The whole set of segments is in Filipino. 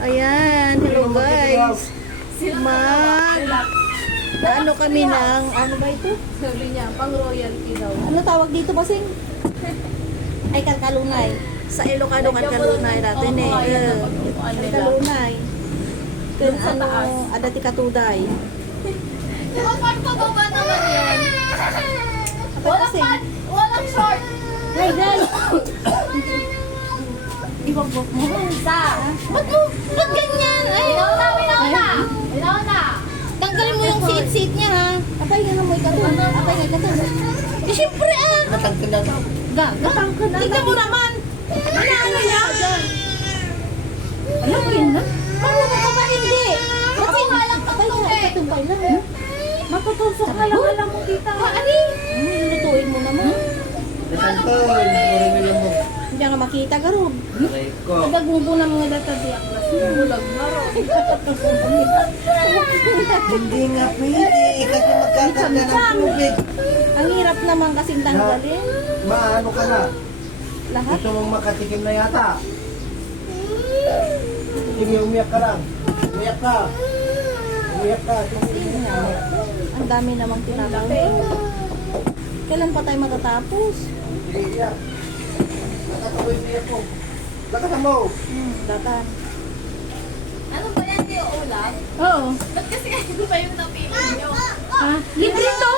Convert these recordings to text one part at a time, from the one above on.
Ayan, hello guys. Ano kami ng, ano ba ito? Sabi niya, pang royalty daw. Ano tawag dito basing? Ay, kalkalunay. Sa Ilocano, kalkalunay natin eh. Kalkalunay. Kung Sa ano, taas. adati katuday. Pagpababa naman yan. Walang pad, walang short. Hey guys! Ibabok mo. Ba't ganyan? Ay, binaw na. Tanggalin mo yung seat niya ha. Apay nga mo ikatun. Apay nga ikatun. Eh, syempre ah. Matangkad na to. Gaga. Tignan mo naman. Ano niya? Alam mo yun na? Paano mo ka ba hindi? Ako nga lang pagtutupi. Katumbay lang. Matutusok na lang alam mo, tita. Lutuin mo naman. Matangkad. Marami lang mo. Hindi nga makita garog. Aray ko. Nagagmubo na mga data di aklas. Bulag na ron. Hindi nga pwede. Kasi magkakanda ng tubig. Ang hirap naman kasing tanggalin. Maano ka na? Lahat. Gusto mong makatikim na yata. Sige, umiyak ka lang. Umiyak ka. Umiyak ka. Ang dami namang tinatawin. Kailan pa tayo matatapos? Sige, iyak. Nakatawa yung umiyak ko. Lakasan mo. Datan. Ano ba yan, di ulam? Oo. Ba't kasi ano ba yung napili nyo? Ah, libre to!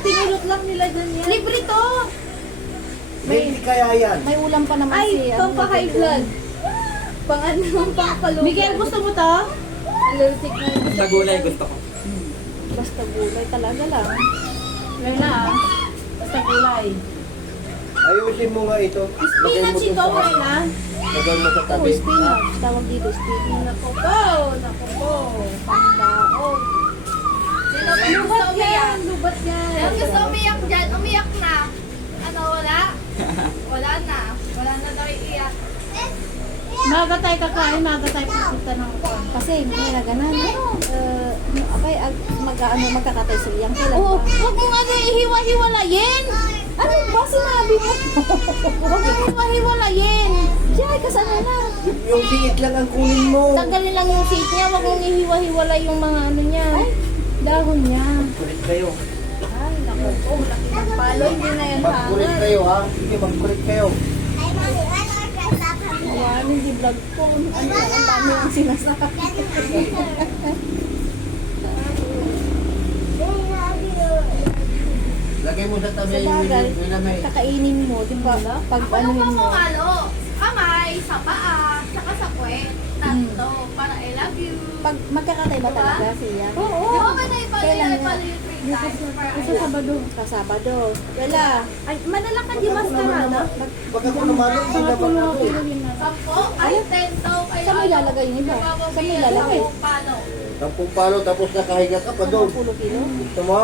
Pinulot lang nila dyan yan. Libre to! Hindi kaya yan. May ulam pa naman si... Ay, pampa-high blood. Pang ano, pang-palungan. Miguel, gusto mo to? Allergic na yun. Sa gulay gusto ko. Basta gulay talaga lang. Rena, basta kulay. Ayusin mo nga ito. Lagay mo Spinach dun ito, sa- Rena. Lagay mo sa Oh, tabi. spinach. Tawag dito spinach. Naku po, naku po. Pangbaog. Sino ba yung gusto umiyak? Lubat yan. Sino gusto umiyak dyan? Umiyak na. Ano, wala? Wala na. Wala na daw iiyak. Maga tayo kakain, maga tayo pupunta ng kwan. Kasi may naganan. Abay, magkakatay sa iyang kailan Oo, pa? huwag mong ano, ihiwa-hiwalayin. Ano ba sinabi mo? Huwag mong ihiwa-hiwalayin. Diyan, kasama na. Yung siit lang ang kunin mo. Tanggalin lang yung seat niya, huwag mong ihiwa-hiwalay yung mga ano niya. Dahon niya. Kulit kayo. Ay, naku po, laki ng palo, hindi na yan Magkulit hangat. kayo ha. Sige, magkulit kayo. Ayan, hindi vlog ko. Ano, ang dami ang sinasabi. Lagay mo sa tabi Sa yung bagay, minamay. kakainin mo, di ba? Pag Ano anuhin mo mo. halo? Kamay, sa paa, saka sa puwet. Tatlo, para I love you. Pag magkakatay ba talaga siya? Oo. Di ba ba na Kailan nga? ipalo yung 3 times para I love you? Sa Sabado. Wala. Ay, madala ka di maskarada? Pag ako namalok, hindi naman ako. 10, ay 10 daw. Kaya Saan mo ilalagay yung iba? Saan mo ilalagay? Palo. 10 palo tapos nakahiga ka pa doon. 10 kilo? Gusto mo?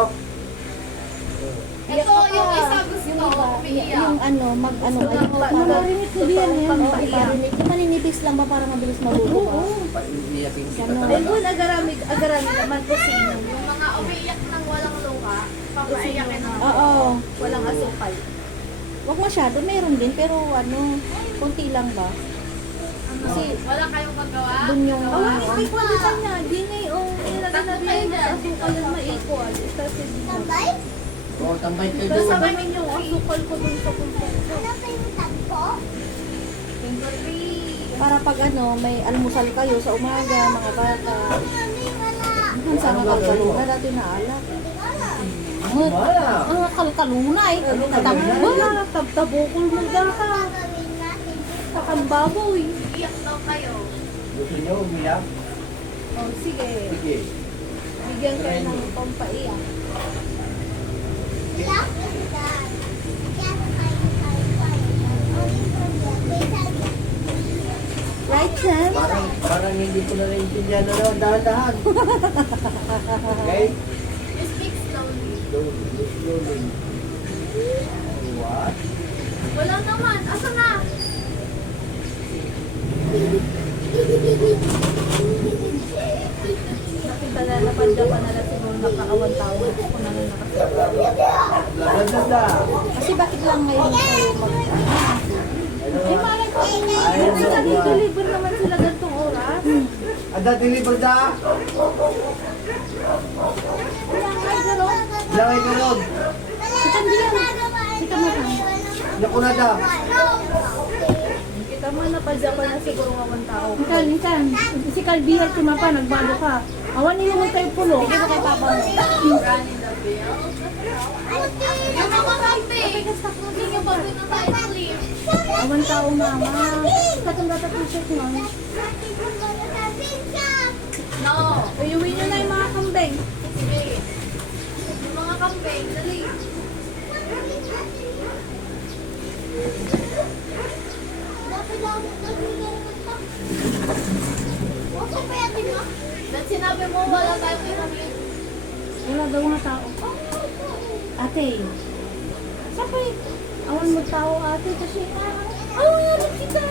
Ito, yung isa gusto, umiiyak. Yung ano, mag-ano kayo. Marinit ko din yan. Iparinit. Yung maninipis lang ba para mabilis mabubo ba? Iiyakin kita Ganun. talaga. agarami naman po sino. Yung mga umiiyak ng walang luha, papaiyakin ng Oo. walang asukal. Wag masyado. Meron din. Pero ano, konti lang ba? Kasi Wala kayong magawa? dun yung ano. Palitan niya, di na yung nilagay na rin sa asukal yung maikot. Tambay? Oo, tambay kayo Tapos doon. sabay yung asukal ko dun sa puntong ko. Para pag ano, may almusal kayo sa umaga, mga bata. Ang sa mga kalkaluna, dati naalak. Wala. Ang kalkalunay. Tabba. Tabtabukol mo dyan ka. Kakambaboy. Iyak daw kayo. Gusto niyo umiyak? Oh, sige. Sige. Bigyan kayo ng pampaiyak. Right, Sam? Parang hindi ko na naiintindihan na naman. Dahan-dahan. Okay? Speak slowly. Slowly. What? Wala naman. Asa na? Nakita na napadya pa nila siguro nakakawan tawad. Kung ano nakasama. Bla bla bla bla. Kasi bakit lang ngayon kayo mag... Ano? Eh, malay ko. Ayun, Sila ano? dito, libre naman sila gantong oras. Ada deliver da. Langay ka ron. Si Candian. Si Kamakan. Naku na da. Kita mo na padya pa na siguro nga tao. Ikan. Si Calbihal tumapa, nagbalo ka. Awan niyo mo kayo pulo. Hindi mo kayo papa. Yung mga kampe. Hindi nyo pa na tayo ng lift. Awan tao mama. Katong data t-shirt mo. No. Uyuwi nyo na yung mga kambing. Sige. Yung mga kampe, dali. Dahil sinabi mo wala tayo pinamit. Wala daw nga tao. Ate. Sapay. Awan mo tao ate kasi. Awan nga rin kita.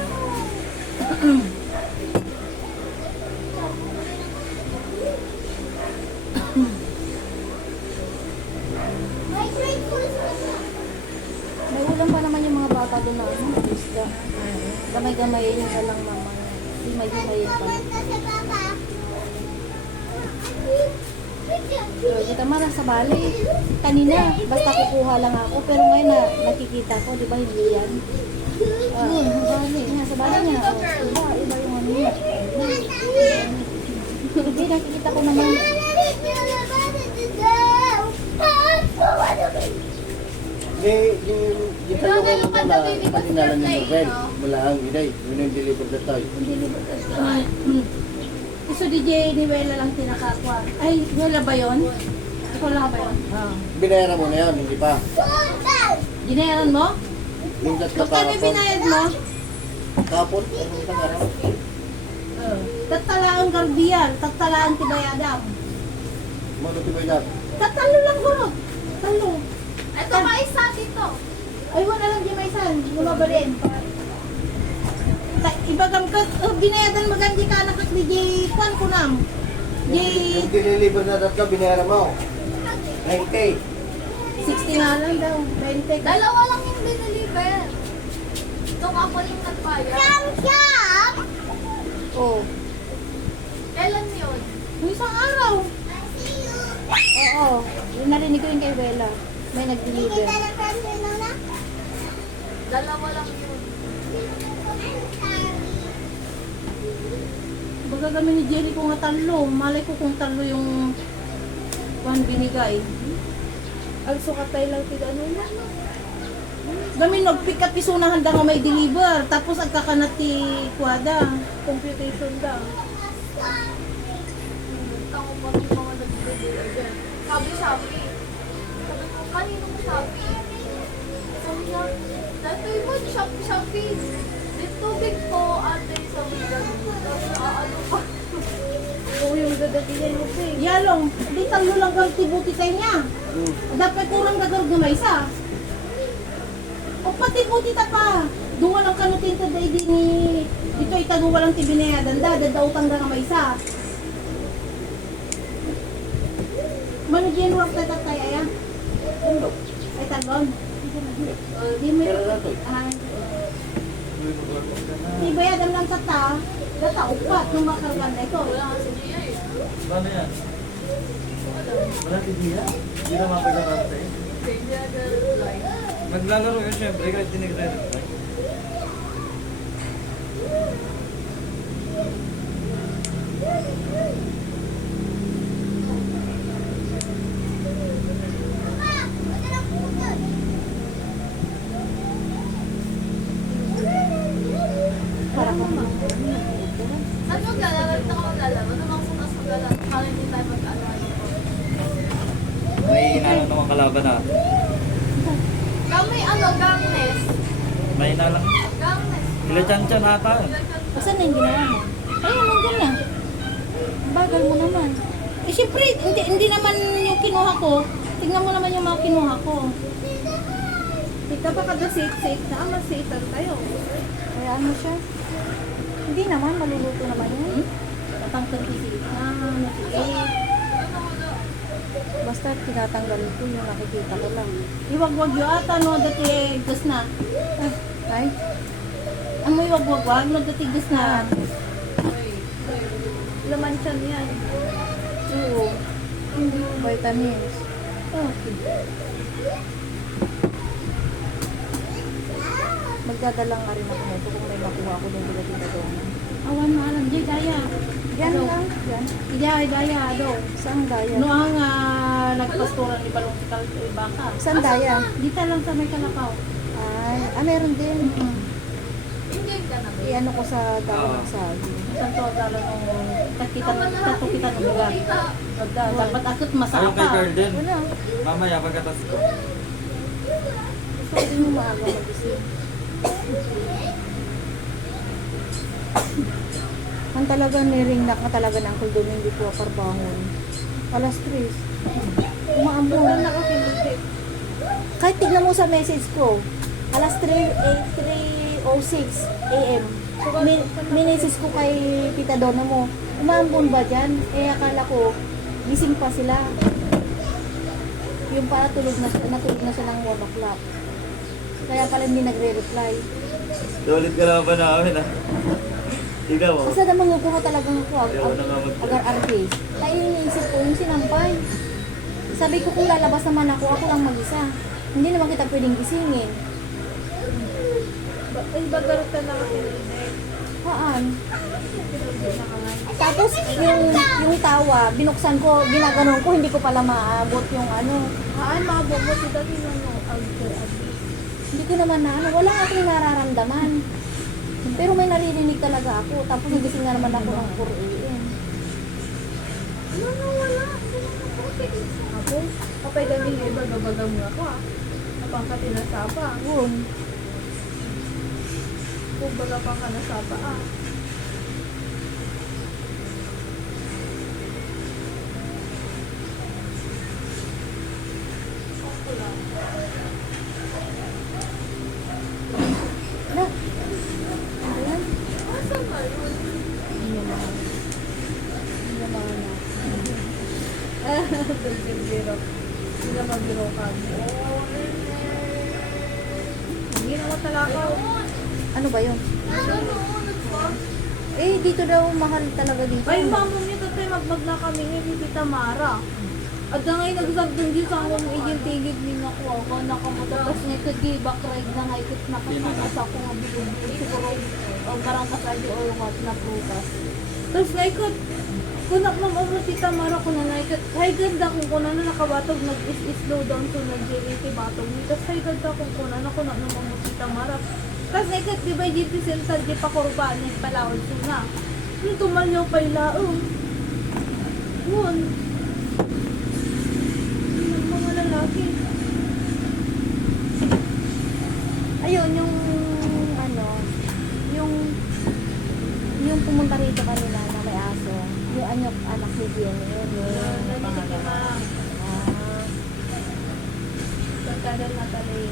May ulam pa naman yung mga bata doon na ano, isda. Gamay-gamayin yung walang mama. Himay-himayin pa. So, kita mara sa bali. Kanina, basta kukuha lang ako. Pero ngayon na nakikita ko, di ba hindi yan? Bali. Sa bali niya. Iba yung ano niya. Hindi, nakikita ko naman. Di talungan mo na patinalan ni Mabel. Mula ang iday. Yun yung deliver da tayo. So, DJ ni Wela lang tinakakwa. Ay, Wela ba yun? Ikaw lang ba yun? Binayaran mo na yun, hindi pa. Ginayaran mo? Yung tatlo Magkano yung binayad mo? Kapon? Anong isang araw? Tatalaang Garbial, tatalaang Tibayadam. Maluti ba yun? Tatalo lang guro. Talo. Ito pa isa dito. Ay, wala lang di may san. Lumaba rin. Ibagam ka, binayadan mo gandi ka anak at DJ Kwan ko nam. Yung diniliver na tatlo, binayaran mo. 90. 60 na lang daw. 20. Dalawa lang yung dineliver. Itong ako yung nagbayad. Oh. Kailan yun? Yung isang araw. Oo. Yung narinig ko yung kay Bella. May nag-deliver. Dalawa lang yun. Baga kami ni Jerry ko nga talo. Malay ko kung talo yung one binigay. Ang sukatay lang tiga ano na. Kami nag-pick up isunahan da nga may deliver. Tapos ang kakanat ti Kuwada. Computation da. Tango pa yung mga nag-deliver. Sabi. Sabi ko, kanino mo sabi? Sabi niya, dati mo, Shopee. Dito big po, ate, sabi niya. Tapos ano pa. Oo yung dadagyan mo pa eh. Yalong, di talo lang kang tibuti tayo niya. Dapat kurang gagamay sa. O pati buti ta pa. Duwa lang kanutin ta day din ni. Dito itaguwa lang tibinayadan da. Dadautang da kamay sa. Manugyan work na tatay aya. Ay tagon. Di mo Pero na to. Di bayadan lang sa ta. Data upat nung makargan na ito. Wala kasi niya eh. Paano yan? Wala tigiya? Hindi na mapag-arante. Hindi niya reply. Naglalaro yun syempre kahit di nagre-reply. Para kung Saan maglalaro? Ito ka maglalaro? Ano bang sukas maglalaro? Kala hindi tayo mag-ano. May inano naman kalaban natin. Kami gangnes. May inalang. Gangnes. Ila-chan-chan ata. Asan na yung ginawa mo? Ayun, nandun na. Bagal mo naman. Eh, syempre, hindi naman yung kinuha ko. Tingnan mo naman yung mga kinuha ko. Ika pa kada safe na. Mas-safe tayo. Kaya ano siya? Hindi naman, maluluto naman yun. Tatangkad isi. Basta tinatanggal ko yung nakikita ko lang. Iwag-wag yung ata, no, dati gas na. Ay. Ang may wag-wag-wag, no, dati gas na. Laman ng tiyan yan. Oo. Vitamins. Oh. Magdadala nga rin ako nito kung may makuha ako doon dito doon. Awan mo alam, di daya. Yan lang. Yan. Daya, daya, do. Saan daya? No ang nagpastoran ni Balong Tikal Baka. Saan daya? Dito lang sa may Kalakaw. Ay, meron din. Hindi ka na. Iano ko sa dahon ng saging. Saan to dalo nung kita ng lugar. Dapat akot Ayun kay masapa. Carl din. Wala. Mamaya, pagkatas ko. Gusto ko din yung maaga magising. Ang talaga niring na ka talaga ng Uncle Dom, hindi ko aparbangon. Alas 3. Umaambon. Doon nakakilig. Kahit tignan mo sa message ko, alas 3:06 a.m. Message ko kay Tita Donna mo, umaambon ba dyan? Eh akala ko, gising pa sila. Yung pala natulog na siya ng 1 o'clock. Kaya pala hindi nagre-reply. Ulit ka naman ba namin ah? Ikaw oh. Kasi naman guguho talagang ako Ayaw na nga mag- agar-artist. Kaya iniisip ko yung sinampay. Sabi ko kung lalabas naman ako lang mag-isa. Hindi naman kita pwedeng gisingin. Ay, bagarot ka nakakilig. Haan. Tapos yung tawa, binuksan ko, ginaganon ko, hindi ko pala maabot yung ano. Haan, makabobot si dati ng Hindi ko naman na ano, wala akong nararamdaman. Pero may naririnig talaga ako. Tapos nagising na naman ako ng 4 a.m. wala. Ako, kapay kami yung iba, gabagam nga ako ah. Napang ka tinasapa. Yun. Kung baga pang ka nasapa ah. Ano? Ayan. Asan ba yun? Hindi naman. Hindi naman na. Biro. Hindi na magbiro ka. Hindi na matalakaw. Ano ba yun? Ano? Eh, dito daw mahal talaga dito. Ay, mama niya tatay magbag na kami ngayon ni Tita Mara. At na ngayon nagsabdang din sa akong igil-tigil din ako. Ako nakamatatas nga kagi back ride na nga ikot nakasanas ako nga bilog-bilog. Siguro parang kasabi o what na prutas. Tapos nga ikot, kunak ma'am ako Tita Mara ko na ikot. Hay ganda kung kuna na nakabatog nag-is-slow down to nag-J80 batog. Tapos hay ganda kung kuna na kunak naman mo Tita Mara. Tapos ikot di ba GP Central di pa kurbaan yung palawad suna. Yung tumalyaw pa ilaong. Yun. Yung mga lalaki. Ayun, yung ano, yung pumunta rito kanina na may aso. Yung anak ni Jenny. Yung pangalan. Ah, Pagkadal na talay.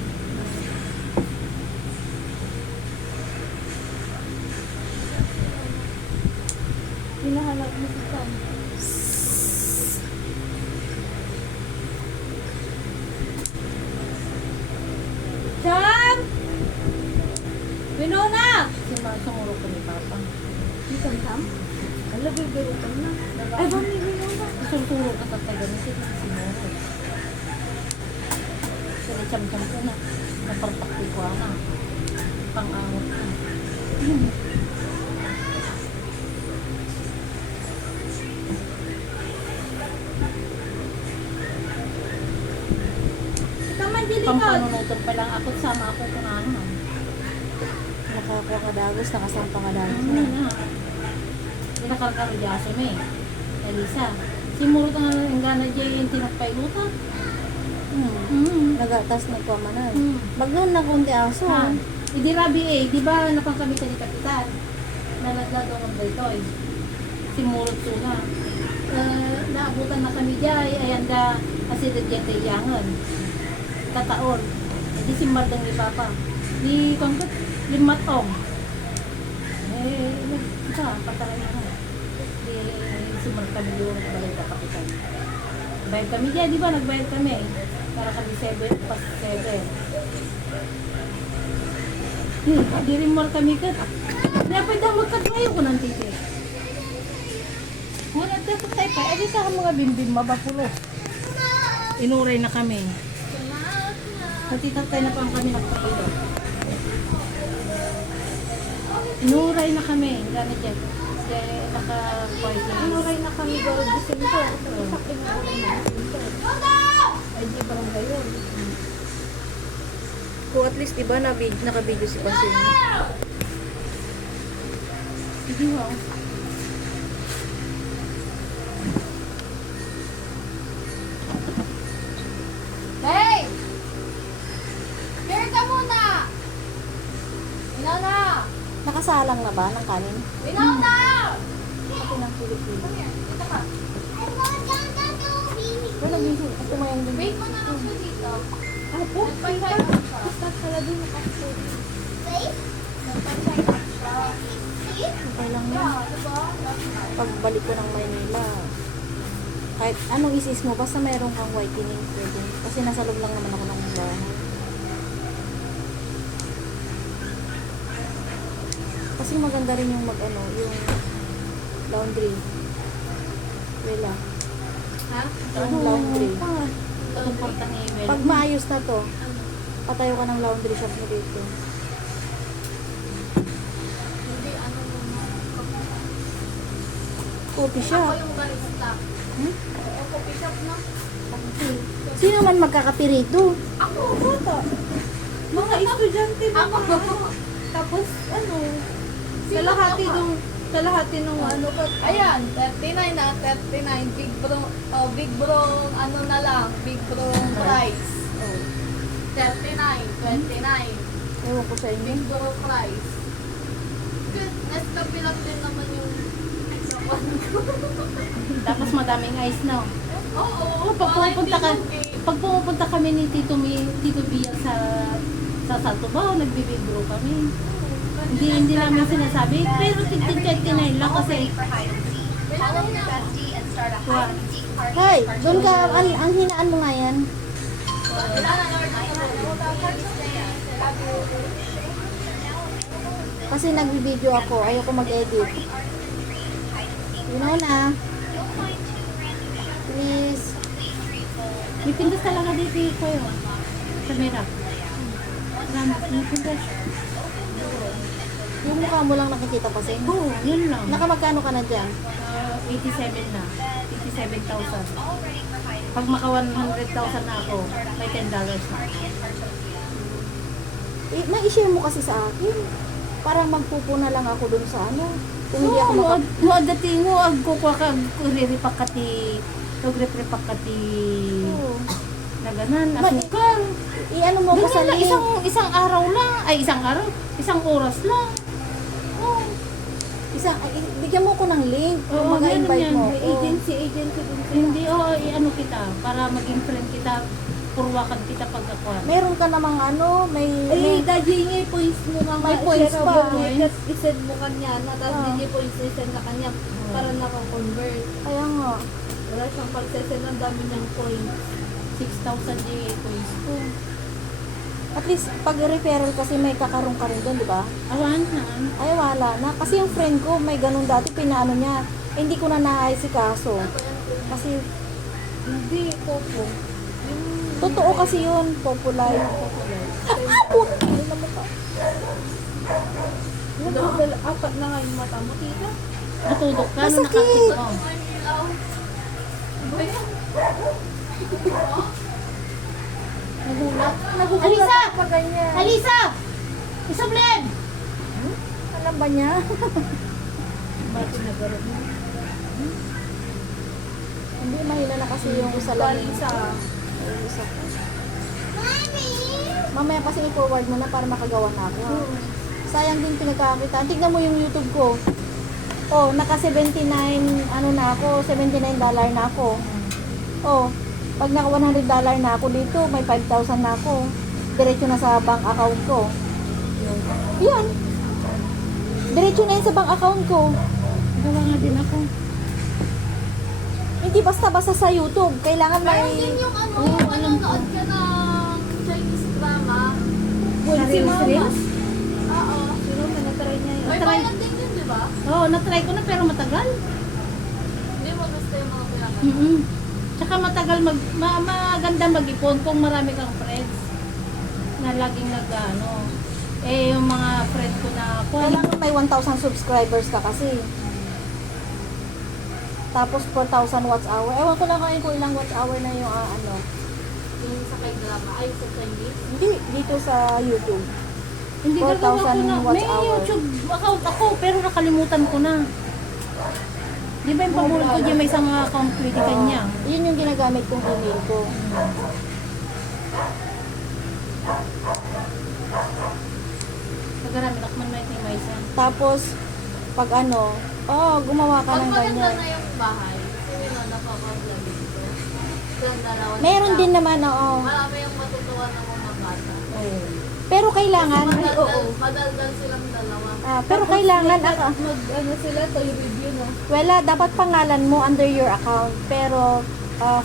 Hinahanap mo si Sam. Sam! Winona! sumuro ko ni Papa. Si Sam Sam? Ala, bibiro ka na. Ay, ba may Winona? Susuro ka sa taga ni Sino Simuro. Sinacham-cham ko na. Napartakti ko na. Pang-angot ko. Taman din ikaw. Pampanunutan pa lang ako. Sama ako kung ano. Nakakuha ka dagos. Nakasampa ka dagos. Ano na? Pinakarkaro di aso may. Elisa. Simuro ka nga ng gana dyan yung tinagpailutan. Nagatas ng kuwamanan. Bagnoon na kundi aso. Ha? Hindi rabi eh. Di ba napang kami sa kapitan? Nalagado ng baltoy. Simulot suna. Naabutan na kami dyan. Ayan ka kasi dadyan tayo yangan. Kataon. Hindi si Mardang ni Papa. Di kongkot. Limatong. Ika, pataray na nga. Di sumar kami doon. Nagbayad ka kapitan. Bayad kami dyan. Di ba nagbayad kami? Para kami 7 pas 7. Di rin more kami kat. Kaya pwede magkatwayo ko ng titi. Kaya dito ang mga bimbim mabapulo. Inuray na kami. Pati tatay na pang kami nagpapilo. Inuray na kami. Gano'n dyan. Kasi naka-white na. Inuray na kami daw December. Sa pinuray na December. Ay, di barangay yun. Kung at least, diba, naka-video si Pasino. Sige mo. Hey! Here ka muna! Minaw na! Nakasalang na ba ng kanin? Minaw na! Ako ng Pilipino. Come here, dito ka. Wala, minsan. Ito mo yung Wait mo na lang siya dito. Apo? Nagpantay lang siya. Pala din ako. Nagpantay lang siya. Okay lang yun. Yeah, diba? Pagbalik ko ng Maynila, kahit anong isis mo, basta mayroon kang whitening, pwede. Kasi nasa loob lang naman ako ng bahay. Kasi maganda rin yung yung laundry. Wala. Ha? Yung laundry. Itong portang email. Pag maayos na to, patayo ka ng laundry shop mo dito. Hindi, ano naman. Coffee Ako shop. yung barista. Hmm? O, coffee shop na. Sino man magkakapirito? Ako, bata. Mga estudyante ba? Ako. Tapos, kalahati nung ano ka. Ayan, 39 na, 39. Big bro, ano na lang, big bro price. Oh. 39, 29. Ewan ko sa inyo. Big bro price. Good, kapilang din naman yung sawan ko. Tapos madaming ice na. Oo, Pag pumupunta kami ni Tito Bia sa Saltubao, nagbibigro kami. Hindi namin sinasabi. Pero 15.39 lang kasi. Hey, doon ka, ang hinaan mo nga yan. Kasi nagbibideo ako, ayoko mag-edit. You know na. Please. May pindas talaga dito ko yun. Sa Mira. May pindas. Yung mukha mo lang nakikita pa sa Oo, yun lang. Nakamagkano ka na dyan? 87 na. 87,000. Pag maka 100,000 na ako, may $10 na. Ma-share mo kasi sa akin. Parang magpupuna lang ako dun sa ano. Kung hindi ako maka... Dati mo, agkukuha ka, riripak ka ti, nagreprepak ka ti, Oo. na ganan, asukal. I-ano mo ko sa Ganyan lang, link. isang araw lang, isang oras lang. Oo. Bigyan mo ko ng link. Kung Oo, meron mag-invite yan. mo. May Oo. agency din. Hindi, i-ano kita, para maging friend kita, purwakan kita pagkakuha. Meron ka namang ano, may daddy nga points mo nga May points pa. I-send mo kanya na, tapos hindi points i-send na kanya para naka-convert. kaya nga. Wala siyang pag-send, ang dami niyang points. 6,000 GA points ko. At least, pag referral kasi may kakarong ka rin doon, di ba? Awan na. Ay, wala na. Kasi yung friend ko, may ganun dati, pinaano niya. Eh, hindi ko na naayos si kaso. Kasi, Hindi, Popo. totoo kasi yun, popular. Apat na nga yung mata mo, tita. Natudok ka, Masakit. nakakita mo. Nagulat. Alisa! Pa ganyan. Alisa! Isublen! Alam ba niya? Bakit nagaro mo? Hindi, mahina na kasi yung salamin. Alisa. Yung isa ko. Mamaya kasi i-forward mo na para makagawa na ako. Sayang din pinagkakita. Tignan mo yung YouTube ko. Oh, naka 79, ano na ako, $79 na ako. Oh, pag naka $100 na ako dito, may 5,000 na ako. Diretso na sa bank account ko. Yan. Diretso na yun sa bank account ko. Gawa nga din ako. Hindi basta-basta sa YouTube. Kailangan Meron may... din yung ano, nanonood ka ng Chinese drama. Si Mama. Oo. Pero na-try niya yun. May bayad din yun, di ba? Oo, na-try ko na pero matagal. Hindi mo gusto yung mga Tsaka matagal maganda mag-ipon kung marami kang friends na laging nag-ano. Eh, yung mga friend ko na Kailangan may 1,000 subscribers ka kasi. Tapos 4,000 watch hour. Ewan ko lang kung ilang watch hour na yung ano. Yung sa kay drama, ay sa Chinese. Hindi, dito sa YouTube. hindi gagawa ko 4,000 na. watch May hour. YouTube account ako, pero nakalimutan ko na. Di ba yung paborito ko dyan may isang account pwede kanya? Yun yung ginagamit kong email ko. Nagarami ako man may Maysa. Tapos, pag ano, gumawa ka Pag ng maganda ganyan. na yung bahay, sino napapag-vlog dito? Silang dalawa. Meron din naman, oo. Marami yung matutuwa ng mga bata. Pero kailangan, Madaldal silang dalawa. pero kailangan, Ano sila, toy review, no? wala, dapat pangalan mo under your account. Pero,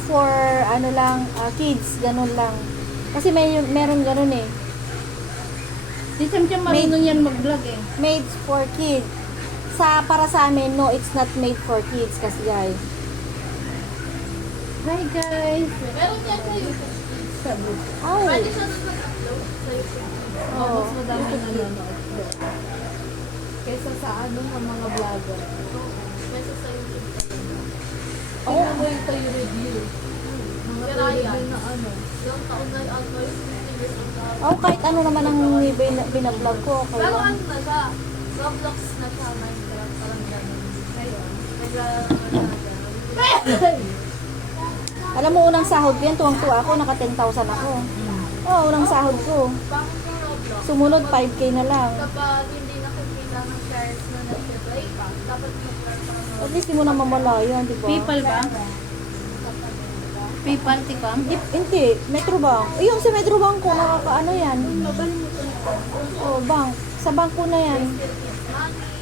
for, ano lang, kids, ganun lang. Kasi meron ganun eh. Di siyempre marunong yan mag-vlog eh. Made for kids. Para sa amin, no, it's not made for kids kasi guys. Hi guys! Meron yan sa YouTube. Oh, Pwede siya nung mag-upload sa YouTube. Oo. Mas madami nanonood doon. Kesa sa ano ng mga vlogger. Kesa sa YouTube. Tingnan mo yung tayo review. Mga tayo review na ano. Yung taon na yung ano, yung 15 years old na. kahit ano naman ang binablog ko. Okay Pero lang. ano na siya, Roblox na siya, Minecraft, parang gano'n. Nag- Alam mo, unang sahod ko yan, tuwang-tuwa ako, naka 10,000 ako. Oo, unang sahod ko. Bakit yung Roblox? Sumunod, 5K na lang. Kapag hindi nakikita ng shares na nag-play pa, dapat mag-share pa ng At least, di mo na mamalayan, di ba? PayPal ba? PayPal, tikam? Hindi, Metrobank. Yung sa Metrobank ko, nakakaano yan. Oh, bank. Sa bank ko na yan.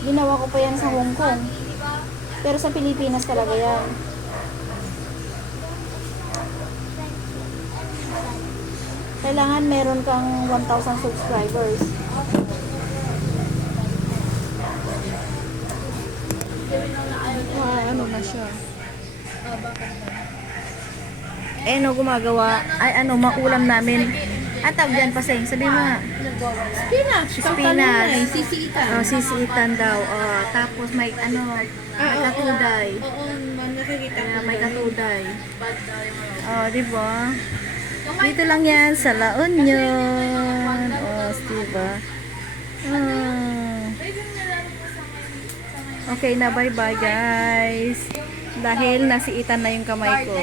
Ginawa ko pa yan sa Hong Kong. di ba? Pero sa Pilipinas talaga yan. Kailangan meron kang 1,000 subscribers. Ano na siya? Eh, no, gumagawa. Ay, ano, maulam namin. Tawag dyan, paseng. Sabi mo nga. Spinach! Spinach. Sisiitan. Sisiitan daw. Tapos may, ano, may katuday. Oo, nakikita ko. May katuday. Di ba? Dito lang yan sa La Union. Diba? Okay na, bye-bye guys. Dahil nasiitan na yung kamay ko.